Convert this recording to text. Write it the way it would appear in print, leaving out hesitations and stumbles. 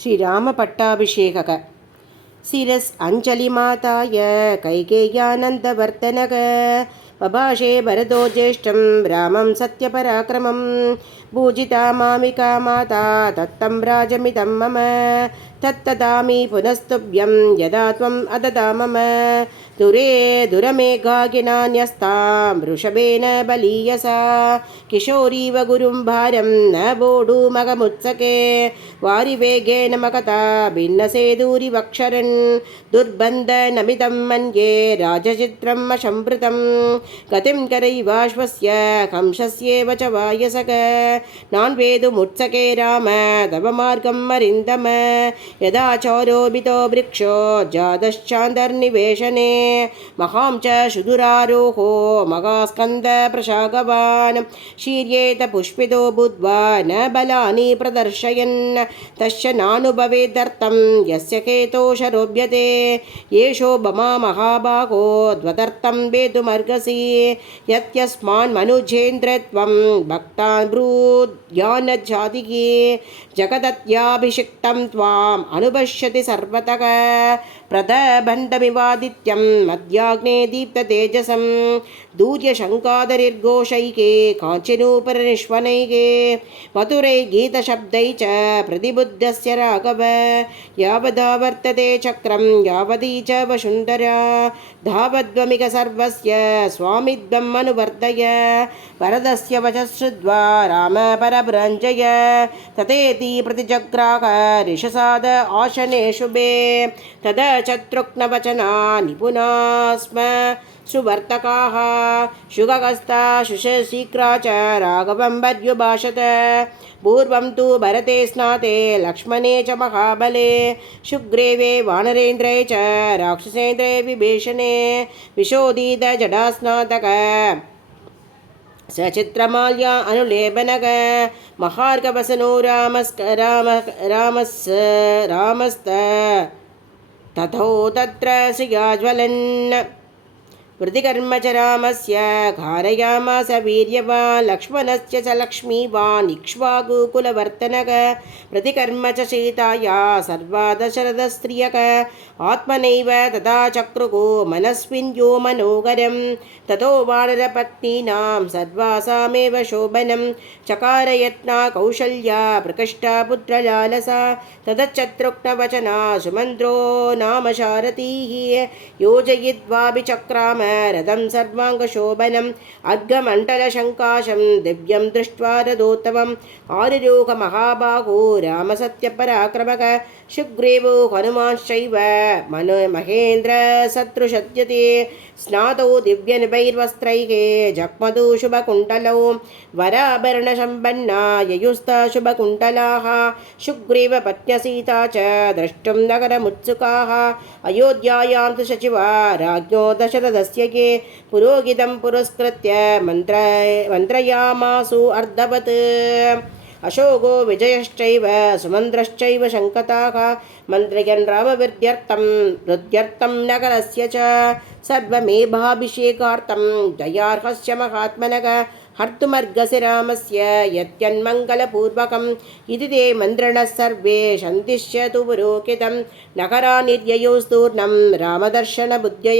श्रीरामपट्टाभिषेकः शिरस् अञ्जलिमाताय कैकेय्यानन्दवर्धनः बभाषे भरतो ज्येष्ठं रामं सत्यपराक्रमं पूजिता मामिका माता दत्तं राजमिदं मम तत्तदामि पुनस्तुभ्यं यदा त्वम् अददा मम दुरे दुरमेघागिनान्यस्तां वृषभेन बलीयसा किशोरीव गुरुं भारं न वोढुमगमुत्सके वारिवेगेन मकता भिन्नसेदूरिवक्षरन् दुर्बन्धनमिदं मन्ये राजचित्रम् अशम्भृतं गतिं करैवाश्वस्य कंसस्येव च वायसक नान्वेदुमुत्सके राम तव मार्गं मरिन्दम यदा चौरोभितो वृक्षो जातश्चान्दर्निवेशने महां च सुदुरारोहो महास्कन्दप्रशागवान् शीर्येत पुष्पितो बुद्ध्वा न बलानि प्रदर्शयन् तस्य नानुभवेदर्थं यस्य केतोषरोभ्यते येषो बमा महाभागो द्वदर्थं वेदुमर्गसि यत्यस्मान् मनुजेन्द्रत्वं भक्तान् ब्रूद्यानजातिः जगदत्याभिषिक्तं त्वाम् अनुपश्यति सर्वतः प्रदबन्धमिवादित्यं मध्याग्ने दीप्ततेजसं दूर्यशङ्कादरिर्घोषैके काञ्चनूपरनिष्वनैके मधुरै गीतशब्दै च प्रतिबुद्धस्य राघव यावदा वर्तते चक्रं यावदी च वसुन्धरा धावद्वमिक सर्वस्य स्वामित्वम् अनुवर्तय वरदस्य वचः श्रुत्वा राम परभ्रञ्जय तथेति प्रतिजग्राह ऋषसाद आशने शुभे तदा शत्रुघ्नवचना निपुणा स्म सुवर्तकाः शुगहस्ता शुशशीघ्रा च राघवं पर्युभाषत पूर्वं तु भरते स्नाते लक्ष्मणे च महाबले सुग्रीवे वानरेन्द्रे च राक्षसेन्द्रे विभीषणे विशोधित जडास्नातक सचित्रमाल्या अनुलेपनक महार्गवसनो रामस्त तथो तत्र श्रियाज्वलन् प्रतिकर्म च रामस्य कारयामास वीर्यवान् लक्ष्मणस्य च लक्ष्मीवान् इक्ष्वाकुकुलवर्तनक प्रतिकर्म च सीताया सर्वा दशरथस्त्रियक आत्मनैव तदा चक्रुः मनस्विन्यो मनोहरं ततो वानरपत्नीनां सर्वासामेव शोभनं चकारयत्ना कौशल्या प्रकृष्टा पुत्रलालसा ततश्शत्रुघ्नवचना सुमन्त्रो नाम शारथीः योजयित्वाभिचक्राम रथं सर्वाङ्गशोभनम् अर्घमण्डलशङ्काशं दिव्यं दृष्ट्वा रथोत्तमम् आरुरोह महाबाहो रामसत्यपराक्रमः सुग्रीवो हनुमांश्चैव महेन्द्रशत्रुशत्युते स्नातौ दिव्यनिभैर्वस्त्रैः जग्मदौ शुभकुण्डलौ वराभरणसम्पन्ना ययुस्ता शुभकुण्डलाः सुग्रीवपत्न्यसीता च द्रष्टुं नगरमुत्सुकाः अयोध्यायां तु सचिवा राज्ञो दशरथस्य ये पुरोहितं पुरस्कृत्य मन्त्रयामासु अर्धवत् अशोको विजयश्चैव सुमन्त्रश्चैव शङ्कताः मन्त्रयन् रामवृद्ध्यर्थं नगरस्य च सर्वमेभाभिषेकार्थं जयार्हस्य महात्मनः हर्तुमर्गस्य रामस्य यत्यन्मङ्गलपूर्वकम् इति ते मन्त्रिणः सर्वे सन्तिष्यतु पुरोहितं नगरानिर्ययोस्तूर्णं रामदर्शनबुद्ध्यै